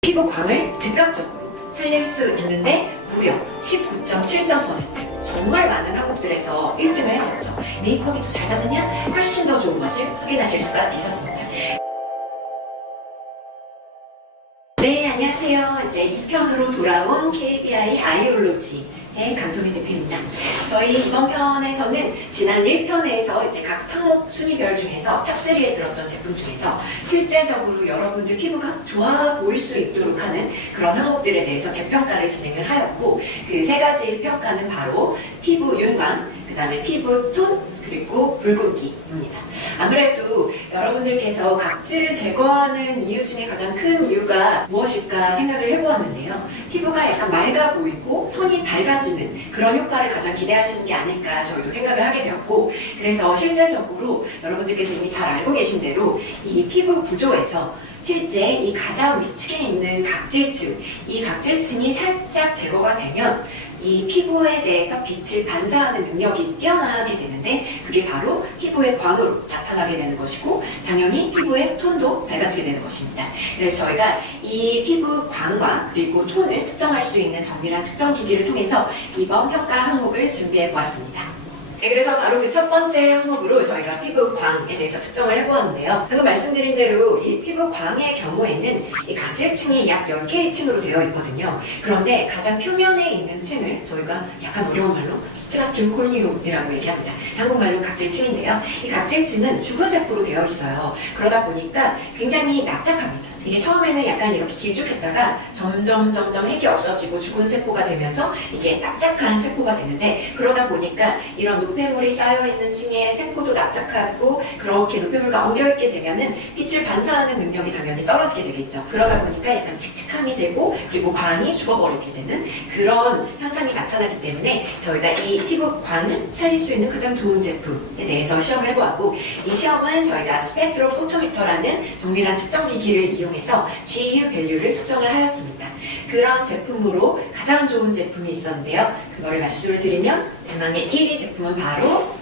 피부광을 즉각적으로 살릴 수 있는데 무려 19.73%. 정말 많은 항목들에서 1등을 했었죠. 메이크업이 더 잘 받느냐? 훨씬 더 좋은 맛을 확인하실 수가 있었습니다. 네, 안녕하세요. 이제 2편으로 돌아온 KBI 아이올로지의 강소민 대표입니다. 저희 이번 편에서는 지난 1편에서 이제 각 항목 순위별 중에서 탑3에 들었던 제품 중에서 실제적으로 여러분들 피부가 좋아 보일 수 있도록 하는 그런 항목들에 대해서 재평가를 진행을 하였고, 그 세 가지 평가는 바로 피부 윤광, 그 다음에 피부 톤, 그리고 붉은기입니다. 아무래도 여러분들께서 각질을 제거하는 이유 중에 가장 큰 이유가 무엇일까 생각을 해보았는데요. 피부가 약간 맑아 보이고 톤이 밝아지는 그런 효과를 가장 기대하시는 게 아닐까 저희도 생각을 하게 되었고, 그래서 실제적으로 여러분들께서 이미 잘 알고 계신 대로 이 피부 구조에서 실제 이 가장 위층에 있는 각질층, 이 각질층이 살짝 제거가 되면 이 피부에 대해서 빛을 반사하는 능력이 뛰어나게 되는데, 그게 바로 피부의 광으로 나타나게 되는 것이고, 당연히 피부의 톤도 밝아지게 되는 것입니다. 그래서 저희가 이 피부 광과 그리고 톤을 측정할 수 있는 정밀한 측정 기기를 통해서 이번 평가 항목을 준비해 보았습니다. 네, 그래서 바로 그 첫 번째 항목으로 저희가 피부광에 대해서 측정을 해보았는데요. 방금 말씀드린 대로 이 피부광의 경우에는 이 각질층이 약 10개의 층으로 되어 있거든요. 그런데 가장 표면에 있는 층을 저희가 약간 어려운 말로 스트라툼 콜리움이라고 얘기합니다. 한국말로 각질층인데요. 이 각질층은 죽은 세포로 되어 있어요. 그러다 보니까 굉장히 납작합니다. 이게 처음에는 약간 이렇게 길쭉했다가 점점 핵이 없어지고 죽은 세포가 되면서 이게 납작한 세포가 되는데, 그러다 보니까 이런 노폐물이 쌓여있는 층에 세포도 납작하고 그렇게 노폐물과 엉겨있게 되면은 빛을 반사하는 능력이 당연히 떨어지게 되겠죠. 그러다 보니까 약간 칙칙함이 되고 그리고 광이 죽어버리게 되는 그런 현상이 나타나기 때문에 저희가 이 피부광을 살릴 수 있는 가장 좋은 제품에 대해서 시험을 해보았고, 이 시험은 저희가 스펙트로 포토미터라는 정밀한 측정기기를 이용해서 GU 밸류를 측정을 하였습니다. 그런 제품으로 가장 좋은 제품이 있었는데요. 그거를 말씀을 드리면 대망의 1위 제품은 바로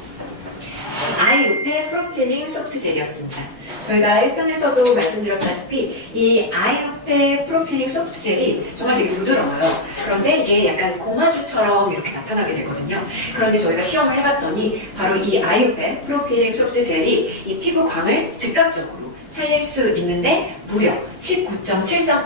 아이오페 프로필링 소프트 젤이었습니다. 저희가 1편에서도 말씀드렸다시피 이 아이오페 프로필링 소프트 젤이 정말 되게 부드러워요. 그런데 이게 약간 고마주처럼 이렇게 나타나게 되거든요. 그런데 저희가 시험을 해봤더니 바로 이 아이오페 프로필링 소프트 젤이 이 피부광을 즉각적으로 살릴 수 있는데 무려 19.73%,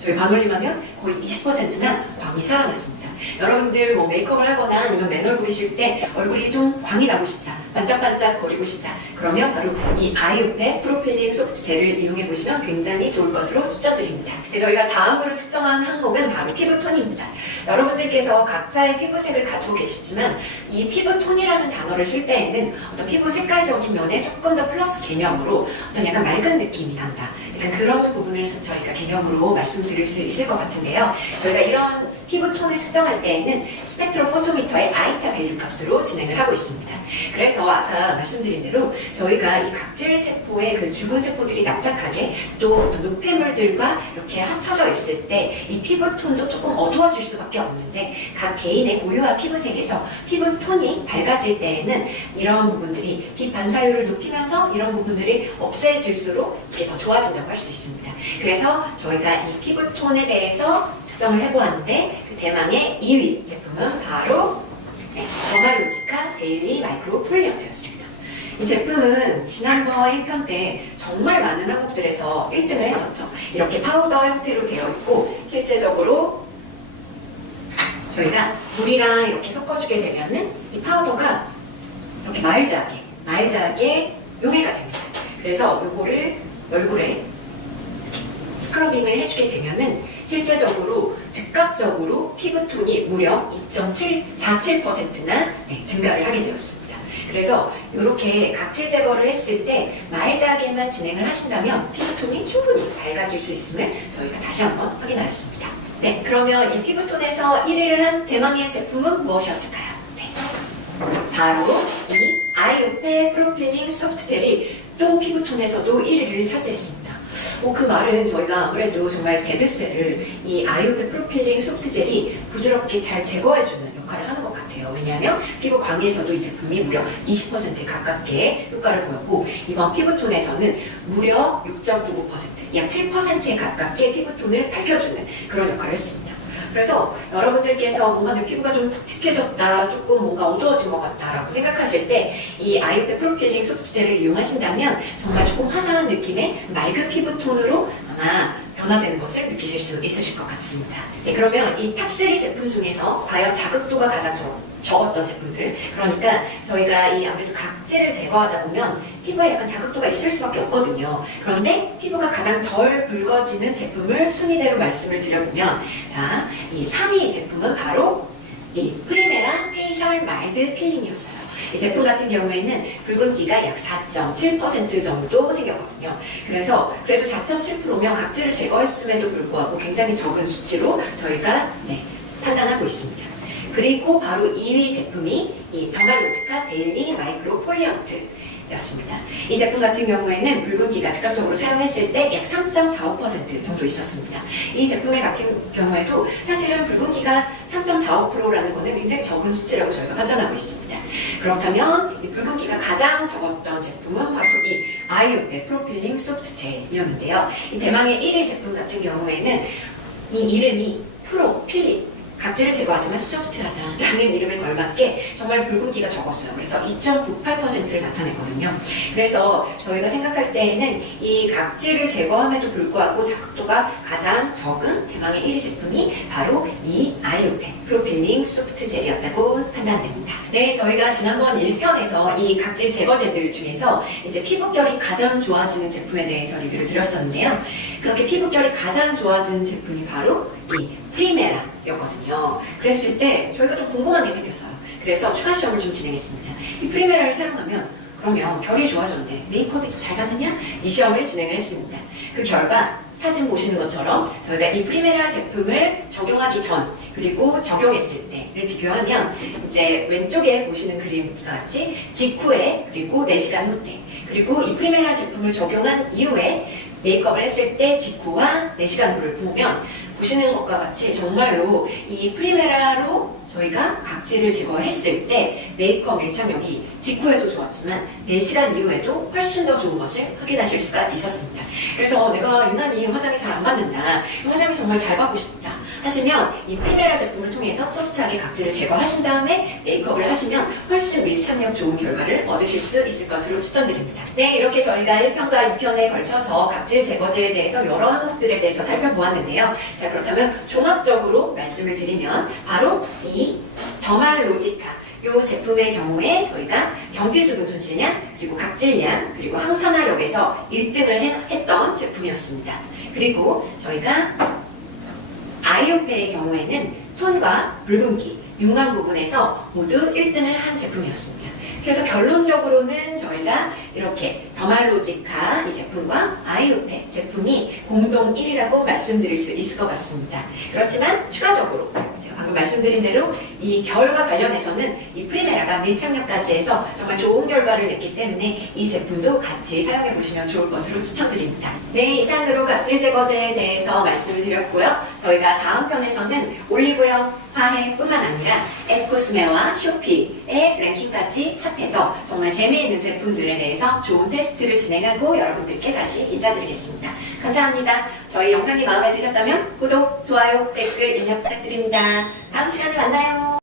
저희 반올림하면 거의 20%나 광이 살아났습니다. 여러분들 뭐 메이크업을 하거나 아니면 매너를 부리실 때 얼굴이 좀 광이 나고 싶다, 반짝반짝 거리고 싶다, 그러면 바로 이 아이오페 프로필링 소프트 젤을 이용해 보시면 굉장히 좋을 것으로 추천드립니다. 저희가 다음으로 측정한 항목은 바로 피부톤입니다. 여러분들께서 각자의 피부색을 가지고 계시지만 이 피부톤이라는 단어를 쓸 때에는 어떤 피부 색깔적인 면에 조금 더 플러스 개념으로 어떤 약간 맑은 느낌이 난다, 약간 그런 부분을 저희가 개념으로 말씀드릴 수 있을 것 같은데요. 저희가 이런 피부톤을 측정할 때에는 스펙트로 포토미터의 아이타 밸류 값으로 진행을 하고 있습니다. 그래서 아까 말씀드린 대로 저희가 이 각질 세포의 그 죽은 세포들이 납작하게 또 어떤 노폐물들과 이렇게 합쳐져 있을 때 이 피부톤도 조금 어두워질 수밖에 없는데, 각 개인의 고유한 피부색에서 피부톤이 밝아질 때에는 이런 부분들이 빛 반사율을 높이면서 이런 부분들이 없애질수록 이게 더 좋아진다고 할 수 있습니다. 그래서 저희가 이 피부톤에 대해서 측정을 해보았는데, 그 대망의 2위 제품은 바로 더말로지카 데일리 마이크로 폴리어트였습니다. 이 제품은 지난번 1편 때 정말 많은 항목들에서 1등을 했었죠. 이렇게 파우더 형태로 되어 있고, 실제적으로 저희가 물이랑 이렇게 섞어주게 되면은 이 파우더가 이렇게 마일드하게 용해가 됩니다. 그래서 요거를 얼굴에 스크러빙을 해주게 되면은 실제적으로 즉각적으로 피부톤이 무려 2.47%나 증가를 하게 되었습니다. 그래서 이렇게 각질 제거를 했을 때 마일드하게만 진행을 하신다면 피부톤이 충분히 밝아질 수 있음을 저희가 다시 한번 확인하였습니다. 네, 그러면 이 피부톤에서 1위를 한 대망의 제품은 무엇이었을까요? 네, 바로 이 아이오페 프로필링 소프트 젤이 또 피부톤에서도 1위를 차지했습니다. 그 말은 저희가 아무래도 정말 데드셀을 이 아이오페 프로필링 소프트 젤이 부드럽게 잘 제거해주는 역할을 하는 것 같아요. 돼요. 왜냐하면 피부광에서도 이 제품이 무려 20%에 가깝게 효과를 보였고, 이번 피부톤에서는 무려 6.99%, 약 7%에 가깝게 피부톤을 밝혀주는 그런 역할을 했습니다. 그래서 여러분들께서 뭔가 내 피부가 좀 칙칙해졌다, 조금 뭔가 어두워진 것 같다라고 생각하실 때 이 아이오페 프로필링 소프트젤을 이용하신다면 정말 조금 화사한 느낌의 맑은 피부톤으로 아마 변화되는 것을 느끼실 수 있으실 것 같습니다. 네, 그러면 이 탑3 제품 중에서 과연 자극도가 가장 적었던 제품들, 그러니까 저희가 이 아무래도 각질을 제거하다 보면 피부에 약간 자극도가 있을 수밖에 없거든요. 그런데 피부가 가장 덜 붉어지는 제품을 순위대로 말씀을 드려보면, 자, 이 3위 제품은 바로 이 프리메라 페이셜 마일드 필링이었어요. 이 제품 같은 경우에는 붉은기가 약 4.7% 정도 생겼거든요. 그래서 그래도 4.7%면 각질을 제거했음에도 불구하고 굉장히 적은 수치로 저희가 판단하고 있습니다. 그리고 바로 2위 제품이 이 더말로지카 데일리 마이크로 폴리언트 였습니다. 이 제품 같은 경우에는 붉은기가 즉각적으로 사용했을 때 약 3.45% 정도 있었습니다. 이 제품의 같은 경우에도 사실은 붉은기가 3.45%라는 것은 굉장히 적은 수치라고 저희가 판단하고 있습니다. 그렇다면 이 붉은기가 가장 적었던 제품은 바로 이 아이오페 프로필링 소프트 젤이었는데요. 이 대망의 1위 제품 같은 경우에는 이 이름이 프로필링, 각질을 제거하지만 소프트하다라는 이름에 걸맞게 정말 붉은기가 적었어요. 그래서 2.98%를 나타냈거든요. 그래서 저희가 생각할 때에는 이 각질을 제거함에도 불구하고 자극도가 가장 적은 대망의 1위 제품이 바로 이 아이오페 프로필링 소프트 젤이었다고 판단됩니다. 네, 저희가 지난번 1편에서 이 각질 제거제들 중에서 이제 피부결이 가장 좋아지는 제품에 대해서 리뷰를 드렸었는데요. 그렇게 피부결이 가장 좋아지는 제품이 바로 이 프리메라였거든요. 그랬을 때 저희가 좀 궁금한 게 생겼어요. 그래서 추가 시험을 좀 진행했습니다. 이 프리메라를 사용하면 그러면 결이 좋아졌는데 메이크업이 더 잘 받느냐? 이 시험을 진행을 했습니다. 그 결과 사진 보시는 것처럼 저희가 이 프리메라 제품을 적용하기 전 그리고 적용했을 때를 비교하면 이제 왼쪽에 보시는 그림과 같이 직후에 그리고 4시간 후 때, 그리고 이 프리메라 제품을 적용한 이후에 메이크업을 했을 때 직후와 4시간 후를 보면 보시는 것과 같이 정말로 이 프리메라로 저희가 각질을 제거했을 때 메이크업 밀착력이 직후에도 좋았지만 4시간 이후에도 훨씬 더 좋은 것을 확인하실 수가 있었습니다. 그래서 내가 유난히 화장이 잘 안 받는다, 화장이 정말 잘 받고 싶다 하시면 이 프리메라 제품을 통해서 소프트하게 각질을 제거하신 다음에 메이크업을 하시면 훨씬 밀착력 좋은 결과를 얻으실 수 있을 것으로 추천드립니다. 네, 이렇게 저희가 1편과 2편에 걸쳐서 각질 제거제에 대해서 여러 항목들에 대해서 살펴보았는데요. 자, 그렇다면 종합적으로 말씀을 드리면 바로 이 더말로지카 이 제품의 경우에 저희가 경피수분 손실량, 그리고 각질량, 그리고 항산화력에서 1등을 했던 제품이었습니다. 그리고 저희가 아이오페의 경우에는 톤과 붉은기, 윤광 부분에서 모두 1등을 한 제품이었습니다. 그래서 결론적으로는 저희가 이렇게 더말로지카 이 제품과 아이오페 제품이 공동 1위라고 말씀드릴 수 있을 것 같습니다. 그렇지만 추가적으로 제가 방금 말씀드린 대로 이 결과 관련해서는 이 프리메라가 밀착력까지 해서 정말 좋은 결과를 냈기 때문에 이 제품도 같이 사용해 보시면 좋을 것으로 추천드립니다. 네, 이상으로 각질 제거제에 대해서 말씀을 드렸고요. 저희가 다음 편에서는 올리브영, 화해뿐만 아니라 에코스메와 쇼피의 랭킹까지 합해서 정말 재미있는 제품들에 대해서 좋은 테스트를 진행하고 여러분들께 다시 인사드리겠습니다. 감사합니다. 저희 영상이 마음에 드셨다면 구독, 좋아요, 댓글, 입력 부탁드립니다. 다음 시간에 만나요.